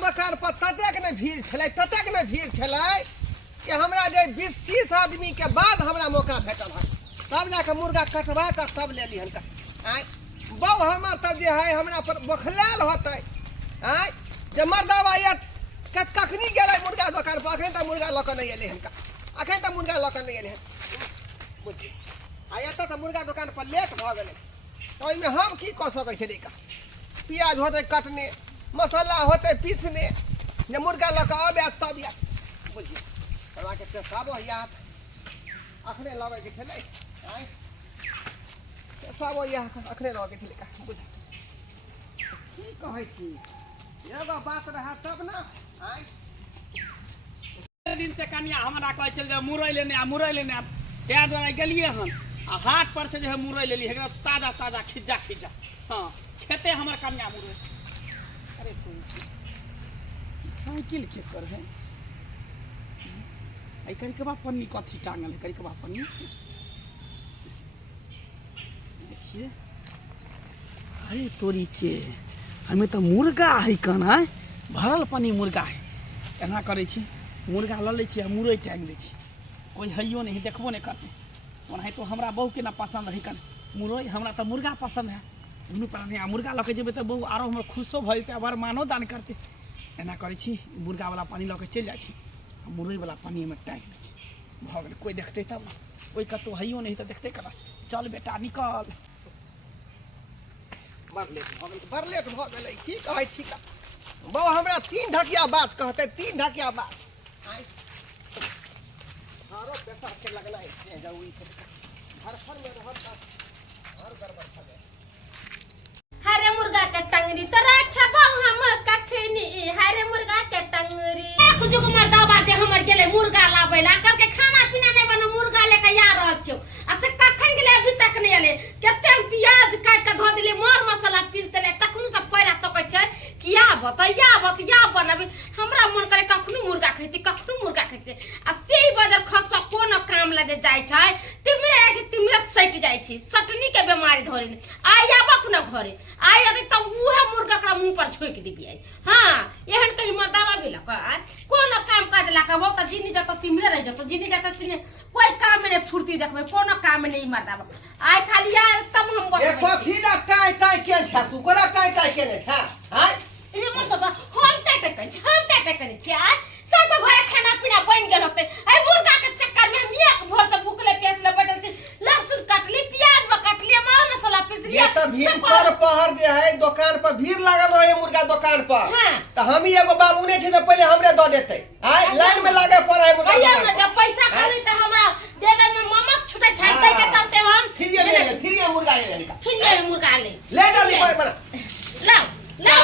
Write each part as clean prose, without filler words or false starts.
दुकान पर ततेक ने भीड़ छलै कि हमरा जे 20-30 आदमी के बाद हमरा मौका भेटल है तब जाके मुर्गा कटवा कर तब ले ली हन आय बहु हमर तब जे है हमरा पर बखलाल होतै आय जे मर्दावा ये कखनी गेलै मुर्गा दुकान पर अखन तक मुर्गा लक नहीं एलै हन अखन तक मुर्गा लक नहीं एलै हन बुझी आ एत त मुर्गा दुकान पर लेट भ गेलै तो ओइमे हम की क सकै छलियै का प्याज होतै कटने मसाला होतै पीसने जे मुर्गा लक आबे तब या बुझी हमरा के पेशाब याद अखने लगे के छलै आय पेशाब या अखने लगे के छलै का बुझी की कहै छी एगो बात रहा तब ना आय दिन से कन्या हमरा कहै छल जे मुरई लेने तै द्वारा गेलिए हन आ हाट पर से जो है मुरई लेली एकदम ताजा ताजा खिज्जा हां खेते हमर कन्या मुरई अरे कोई साइकिल के कर है आई करी के बा पन्नी कथी टांगल है करी के बा पन्नी देखिए अरे तोरी के हमें तो मुर्गा है कन है भरल पन्नी मुर्गा है एना करे छी मुर्गा ल ले छी मुरई टांग ले छी कोई हइयो नहीं देखबो नहीं करते ओनाही तो हमरा बहु के ना पसंद है कन मुरई हमरा तो मुर्गा पसंद है दुनू प्राणी मुर्गा लके जेबे तो बहु आरो हमर खुशो भइल ते अबर मानो दान करते एना करे छी मुर्गा वाला पानी लके चल जाय छी मुरई वाला पानी में टांग ले छी भ गेल कोई देखते तब कोई कतो हइयो नहीं तो देखते कलस चल बेटा निकल बरलेट भ गेलै की कहै छी का बहु हमरा 3 ढकिया बात कहते 3 ढकिया बात आय हारो पैसा के लगला है जरूरी है घरखर में रहत हर गड़बड़ छ गए हरे मुर्गा के टंगरी तो रखबो हम कखनी हरे मुर्गा के टंगरी कुछ कुमार दावा जे हमर गेले मुर्गा लाबै ला कर के खाना पीना नहीं बनो मुर्गा लेके या रह छौ आ से कखन गेले अभी तक नहीं आले केते प्याज काट के धो दिले मर मसाला पीस देले तखनु से पैरा तकै छै किया बतिया बनबे हमरा मन करे कखनु मुर्गा खैती आ से बदर खसवा कोन काम लगे जाय छै तिमरे सट जाय छी सटनी के बीमारी धरे आय आब अपना घरे आय यदि तब उहे मुर्गा का मुंह पर छोक दिबियै हां एहन कहि म दावा भी लका कोनो काम काज लका वो त जिनी जत तिमरे रह जत जिनी जत तिने कोई काम में फुर्ती देखबै कोनो काम में नहीं मरदावा आय खाली यार तब हम बस ए कथि ला काय के छ तू कोरा काय केने छ हाय ये मन बाबा हम काय करे छ सब घर खाना पीना बन गेल होते ए मुर्गा के चक्कर में हम एक भर त भूखले प्यासले बैठल छी लहसुन काटली प्याज काटली माल मसाला पीस लिया ये त भीड़ सर पहर जे है दुकान पर भीड़ लागल रहे मुर्गा दुकान पर त हम ही एगो बाबू ने छै त पहले हमरे द देतै आय लाइन में लागे पड़े मुर्गा कहियो न जब पैसा करी त हमरा देवे में ममक छुटे छै तै के चलते हम फिर ये मुर्गा ले जल्दी बना ला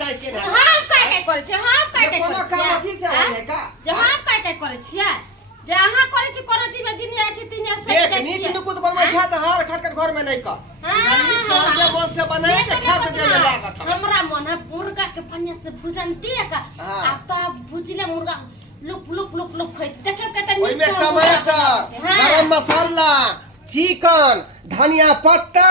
काय के ना हम काय करे छै हम काय करे कोनो काम अथी से होय का जे हम काय करे छियै जे अहाँ करे छी कोनो चीज में जिनी आछी तिने से देख नीक नुकुत बनबै छ त हर खटखट घर में नहीं क यानी स्वाद मन से बनाए के खा के दे लागत हमरा मन है मुर्गा के पनिया से भुजन दिए का अब तो भुजिले मुर्गा लुक देखे के त ओइ में टमाटर गरम मसाला चिकन धनिया पत्ता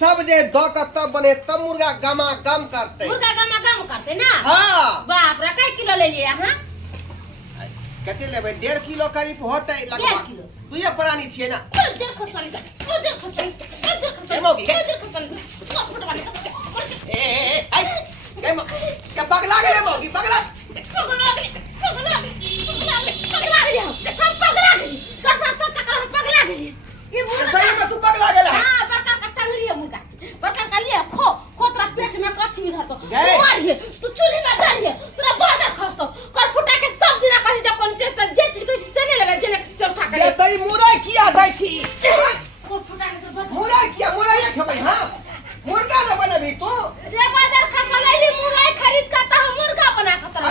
सब जे द के तब बने तब मुर्गा गमा गम करते ना हां बाप रे कई किलो ले लिए हां कते लेबै 1.5 किलो करीब होतै लगभग तू ये प्राणी छियै ना खुजर खसली ए मौगी के पगला गेले मौगी पगला गेली हम पगला गेली करपा तो चक्कर हम पगला गेली ये मुर्गा सही में तू पगला गेला हां बड़का का टंगरी है मुर्गा बड़का का लिए खोतरा पेट में कच्ची भी धरतो मारिए तू चूल्हे में डालिए तेरा बाजार खसतो कर फुटा के सब दिन कहि जा कोन से त जे चीज कहि से नहीं लगे जे से उठा के ये तई मुरई किया दै छी को फुटा के सब मुरई ये खेबै हां मुर्गा न बनबी तू रे बाजार खसलैली मुरई खरीद का त हम मुर्गा बना के तरह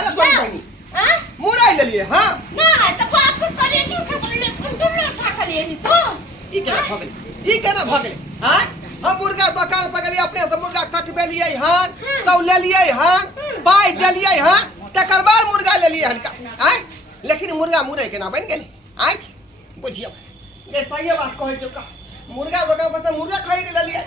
हां मुरई ले लिए हां ना त बाप के करे उठा के ले उठा के ले तो ई केना भ गेलै हां हम मुर्गा दुकान पर गेलिए अपने से मुर्गा कटबे लिए हन तो ले लिए हन पाई देलिए हन तकर बाद मुर्गा ले लिए हन आय लेकिन मुर्गा मुरई केना बन गेलै आय बुझियो ये सही बात कहै छ का मुर्गा दुकान पर से मुर्गा खाई के ले लिए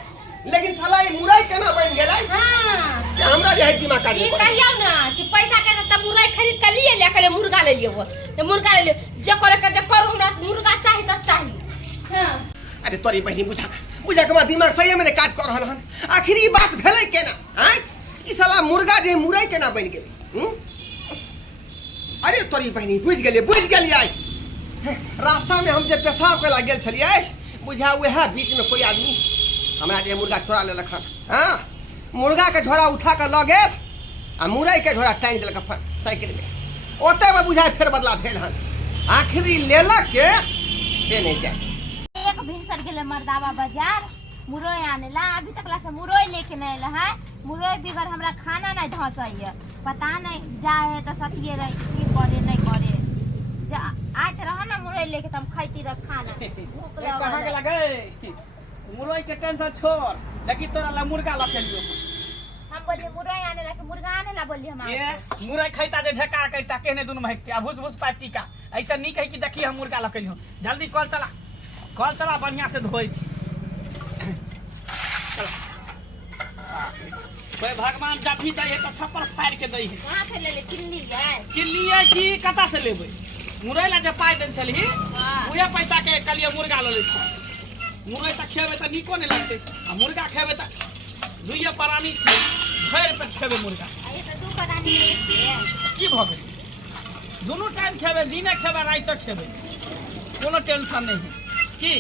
लेकिन साला ये मुरई केना बन गेलै हाँ से हमरा जे है दिमाग का ये कहियो ना कि पैसा के त मुरई खरीद के लिए ले के मुर्गा ले लियो तो मुर्गा ले लियो जे करे के जे करो हमरा मुर्गा चाहिए त चाहिए हां अरे तोरी बहिनी बुझा के दिमाग सही में काज कर रहल हन आखिर ई बात भेलै केना हैं ई साला मुर्गा जे मुरई केना बन गेलै अरे तोरी बहिनी बुझ गेलियै रास्ता में हम जे पेशाब के गेल छलियै बुझा वह बीच में कोई आदमी हमरा जे मुर्गा चोरा लेलक हन हाँ मुर्गा के झोरा उठा के ल गेल आ मुरई के झोरा टांग देलक साइकिल में ओते में बुझाय फेर बदला भेल हन आखिरी लेलक के से नहीं जाए एक भिनसर गेले मर्दावा बाजार मुरई आने ला अभी तक ला से मुरई लेके नहीं आइल है मुरई बिगर हमरा खाना नहीं धसैय पता नहीं जाए तो सतिये रह की करे नहीं करे आज रह ना मुरई लेके तुम खाइती रह खाना भूख कहां के लगल लगे मुरई के टेंशन छोड़ लेकिन तोरा ला मुर्गा ला के लियो हम बोलिए मुरई आने ला के मुर्गा आने ला बोलिए हम ये मुरई खैता जे ढेका करता केने दुनु महकते आ भुस पाती का ऐसा नहीं कहि कि देखी हम मुर्गा ला के लियो जल्दी कॉल चला बढ़िया से धोई छी कोई भगवान जब भी दे तो छप्पर फाड़ के दई है कहां से ले किल्ली है कि कता से लेबै मुरई ला जे पाई देन छली हां उहे पैसा के कलिए मुर्गा ल ले छी मुरई त खेबे त निको नहीं लगते आ मुर्गा खेबे त दुइये प्राणी छी भर पेट खेबे मुर्गा अरे तो दू करानी में की भ गेल दोनों टाइम खेबे दिने खेबे रात तक खेबे कोनो टेंशन नहीं है की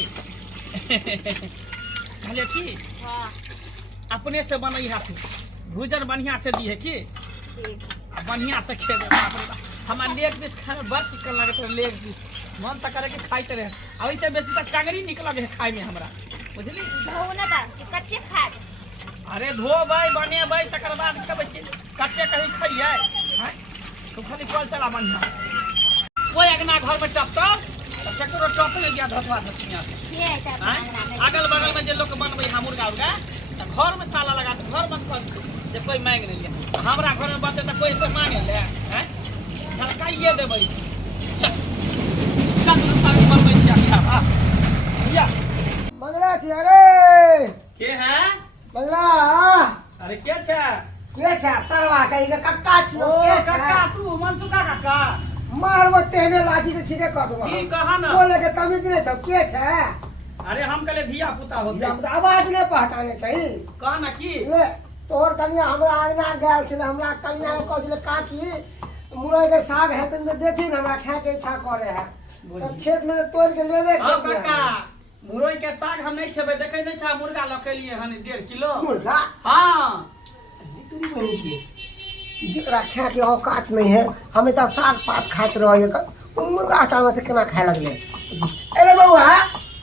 कहले की हां अपने से बनई हाथ भोजन बढ़िया से दी है की ठीक आ बढ़िया से खेबे बाप रे बाप हमार लेग पीस खाने बड़ चिकन लगत रहे लेग पीस मन तक करे के खाइते रहे अब इससे बेसी तक टांगरी निकल है खाए में हमरा बुझली धो ना दा कि कच्चे खा अरे धोबै बनेबै तकर बाद खेबै कच्चे कहीं खाइए हैं तो खाली कल चला बढ़िया कोई अगना घर में टपटप तो केकरो टप ले गया धसवा धसनिया से ये है अगल बगल में जे लोग बनबै हा मुर्गा उर्गा तो घर में ताला लगा के घर बंद कर दे जे कोई मांग नहीं लिया हमरा घर में बनते तो कोई से मांग ले हैं झलकाइए देबै चल चल तारी बनबै छी आखा हां भैया मंगला छी अरे के है मंगला अरे के छै के छ सरवा कहि के कक्का छियो ओ के काका तू मनसुका काका मारबो तेने लाठी के ठीके कह दूंगा की कहा ना बोले के तमीज नहीं छ के छ अरे हम कहले धिया पुता होते हम तो आवाज नहीं पहचाने चाहिए कहा ना की ले तोहर कनिया हमरा आंगना गेल छै हमरा कनिया के कह दिले काकी मुरई के साग है त देखी न हमरा खाए के इच्छा करे है तो खेत में तोड़ के लेबे हां काका मुरई के साग हम नहीं खेबे देखे नहीं छा मुर्गा लकेलिए हन 1.5 किलो मुर्गा हां इतनी बनी है जेकरा खाए के औकात नहीं है हमें तो साग पात खात रहे मुर्गा अचानक से केना खाए लगले अरे बउआ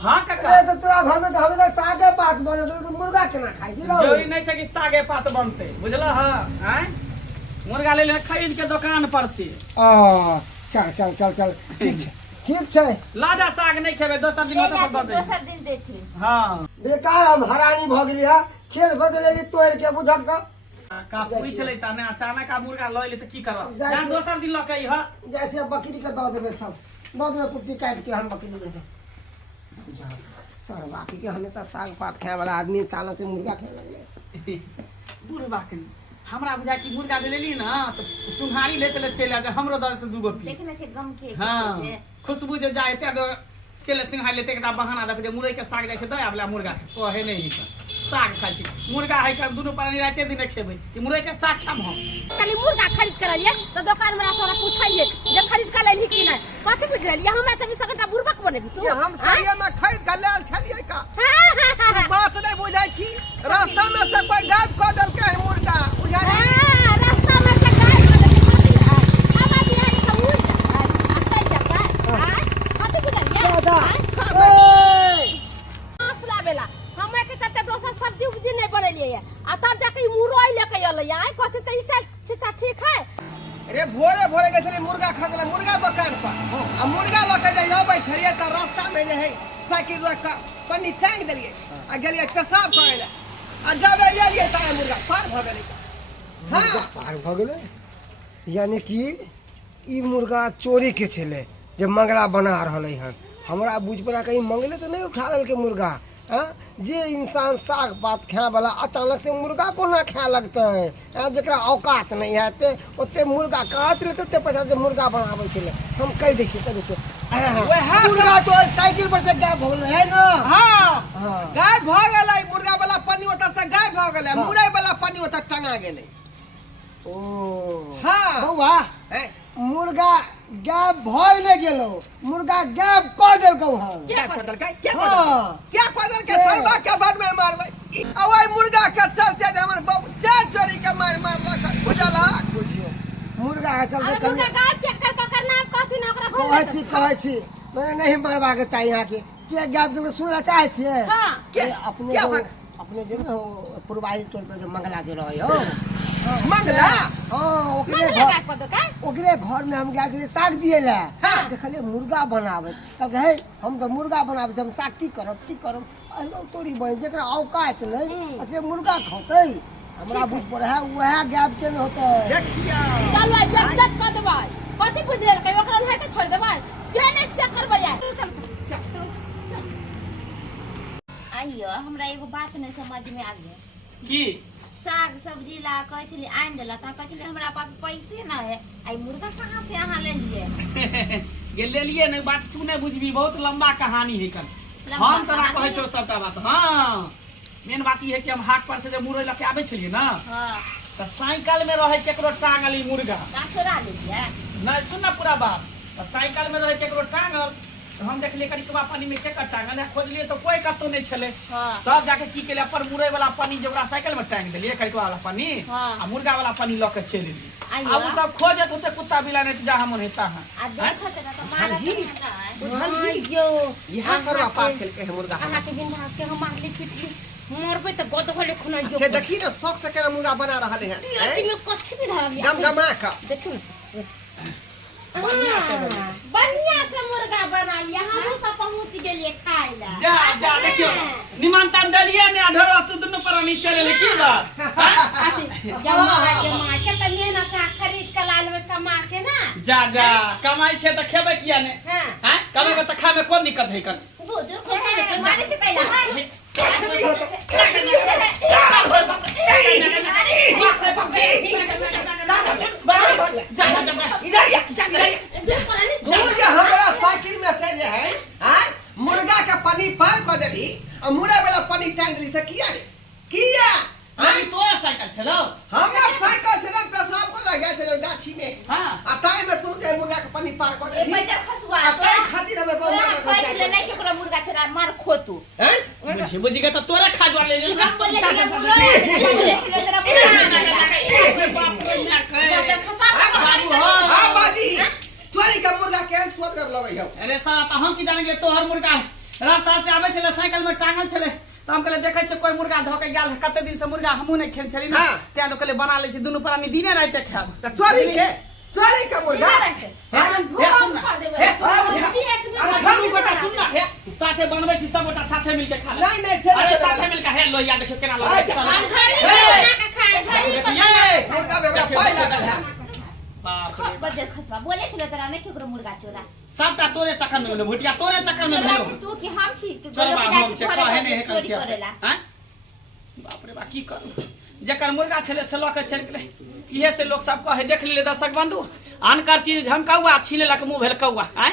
हां काका अरे तो तोरा घर में तो हमें तो सागे पात बने तो मुर्गा केना खाई छी रो जरूरी नहीं छै कि सागे पात बनते बुझला हां हैं मुर्गा ले ले खरीद के दुकान पर से चल चल चल चल ठीक छै लाजा साग नहीं खेबे दोसर दिन ओतऽ से दऽ दे दोसर दिन देख ले हां बेकार हम हरानी भ गेली है खेत बदलेली तोड़ के बुझक का का पूछ ले ता ने अचानक आ मुर्गा लऽ ले त की करब जाइ जा छी। दोसर दिन लऽ के ह जैसे बकरी के दऽ देबे सब दऽ देबे कुट्टी काट के हम बकरी दे दे सर बाकी के हमेशा साग पात खाए वाला आदमी अचानक से मुर्गा खाए लगले बुढ़बा के हमरा बुझा कि मुर्गा ले लेली ना तो सुनहारी लेते ले चले जा हमरो दे तो दूगो पीस देखने से गम के हां खुशबू जे जाए ते चले सिंहारी लेते एकटा बहाना देख जे मुरई के साग जाय छै दे आबला मुर्गा तो है नहीं साग खाइ छी मुर्गा है का दुनो प्राणी राते दिन खेबै कि मुरई के साग खाम हम कली मुर्गा खरीद कर लिए तो दुकान में तोरा पूछाइए जे खरीद कर लेली कि नहीं कथि बिक गेलिए हमरा 24 घंटा बुरबक बनेबी तू हम सही में खरीद के लेल छलिए का हां बात नहीं बुझाई छी रास्ता में से कोई गायब क देलकै है मुर्गा बुझाई रास्ता में से गाय अब भी है सब उड़ अच्छा जाता हां कथि बुझलिए दादा मसला बेला हमें के कते दोसर सब्जी उब्जी नहीं बनेलिए आ तब जाके मुरई लेके अलै आय कथि त ई चीज ठीक है अरे भोरे भोरे गए छलिए मुर्गा खरीदले मुर्गा दुकान पर आ मुर्गा लके जे अबै छलिए त रास्ता में जे है साइकिल रोक के पन्नी टांग देलिए आ गेलिए पेशाब करे ले आ जब एलिए त मुर्गा पार भ गेलै हां पार भ गेलै यानी कि ई मुर्गा चोरी के छले जे मंगला बना रहलै हन हमरा बुझ पड़ा कहीं मंगले तो नहीं उठा लेल के मुर्गा। हाँ, जे इंसान साग पात खाए वाला अचानक से मुर्गा कोना खाए लगता है? जरा औकात नहीं है ते ओते मुर्गा कहाँ से लेते ते पैसा से मुर्गा बनावे छले। हम कह दै छी तब से मुर्गा तो साइकिल पर से गायब हो गए है ना। हाँ गायब भ गेलै, मुर्गा वाला पानी ओता से गायब भ गेलै, मुरई वाला पानी ओता टंगा गेलै। ओ हाँ बौआ मुर्गा गायब भय नहीं गेलो, मुर्गा गायब कर देलको हम। क्या कर देलकै? क्या कर देलकै? सरबा के बाद में मारबै। ओइ मुर्गा के चलते जे हमर बाबू चार चोरी के मार रखल बुझला। बुझियो मुर्गा के चलते मुर्गा गायब के कर नाम कहती ना ओकरा कहै छी मैं नहीं मारबा के चाहिए यहाँ के गायब के सुनना चाहे छियै। हां के अपने जे न पूर्वाही टोल पे जो मंगला जे रहे हो मंगला। हाँ ओकरे घर में हम गया के साग दिए ला। देखलिए मुर्गा बनावे तब हे हम तो मुर्गा बनावे हम साग की करब अहिनो तोरी बहन जेकरा औकात नहीं से मुर्गा खौतै। हमरा बुझ पड़े है वह गैप के न होतै। देखिया चल भाई बेइज्जत कर देबै, कथि बुझेल के ओकरा है त छोड़ देबै, ट्रेन से करबै यार। आइयो हमरा एगो बात नहीं समझ में आ गया की साग सब्जी ला कहै छली आइन देला त कहै छली हमरा पास पैसे ना है, आई मुर्गा कहां से अहां ले लिए? गे ले लिए नहीं, बात तू नहीं बुझबी, बहुत लंबा कहानी है कन। हम तोरा कहै छौ सबटा बात। हां मेन बात ई है कि हम हाट पर से जब मुरई लेके आबै छलिए ना हां त साइकिल में रहे केकरो टांगल मुर्गा। का चोरा ले लिया? नहीं सुन ना पूरा बात। त साइकिल में रहे केकरो टांगल तो हम देखलिए करिकवा पानी में केकर टांगल है, खोजलिए तो कोई कतो नहीं छले। तब जाके की केले पर मुरई वाला पानी जबरा साइकिल में टांग देलिए करिकवा वाला पानी आ मुर्गा वाला पानी ल के चल एलिए। अब उ सब खोजत होते कुत्ता बिला ने जा हम होता है। आ देखत ना त मारा अयो यहां सरवा पार खेल के मुर्गा अहां के बिन घास के हम मारली पिटली मरबै त गद होले खुना जो से देखी ना शौक से केना मुर्गा बना रहले हैं। अति में कछ भी धरा लिया गमगमा का देखियो बढ़िया से मुर्गा बना लिया। हम सब पहुंच गेलिए खाए ला। जा देखियो निमंत्रण देलिए ने ढोरा तू दुनु प्राणी चले की बात। जमा के मां के त मेहनत से खरीद के ला लेबे कमा के ना। जा कमाई छे त खेबे किया ने? हां कमाई त खाए में कोन दिक्कत है कर। वो जो खोजे के मारे से पहले हमरा साइकिल में से जे है मुर्गा के पानी पार कर देली और मुर्गा वाला पानी टांग देली से किया आई तो साइकिल छलो हमरा साइकिल छलो पेशाब को लगा छलो गाछी में। हां आ ताई में तू जे मुर्गा के पानी पार कर देली पैसा खसवा आ ताई खातिर हमें बहुत मार पैसे नहीं केकरो मुर्गा चोरा मार खो तू हैं बुझी के तो तोरे खा जोड़ ले हम बोले कि मुर्गा चलो जरा हां बाजी तोरी का मुर्गा के स्वाद कर लगे हो। अरे साला त हम की जाने के तोहर मुर्गा रास्ता से आवे छले साइकिल में टांगल छले त हम कहले देखै छ कोई मुर्गा धोके गेल कते दिन से मुर्गा हमहु नहीं खेन छली ना त्या तो कहले बना ले छी दुनु प्राणी दिने राते खाब। त तोरी का मुर्गा हम गोटा सुन ना हे साथे बनबै छी सब गोटा साथे मिल के खा ले। नहीं से अरे साथे मिल के हे लो या देखियो केना लगे चल हम घरी बना के खाए घरी मुर्गा में बड़ा पाई लागल है। बाप रे बजे खसवा बोले छले तोरा नहीं केकरो मुर्गा चोरा सबटा तोरे चक्कर में भेलो भुटिया तोरे चक्कर में भेलो। तू कि हम छी कि चल बा हम से कहे ने हे चोरी कसिया करेला हैं बाप रे बा की कर जेकर मुर्गा छले से ल के चल गेले इहे से लोग सब कहे देख ले दर्शक बंधु आनकर चीज हम कौआ छीले लक मुंह भेल कौआ हैं।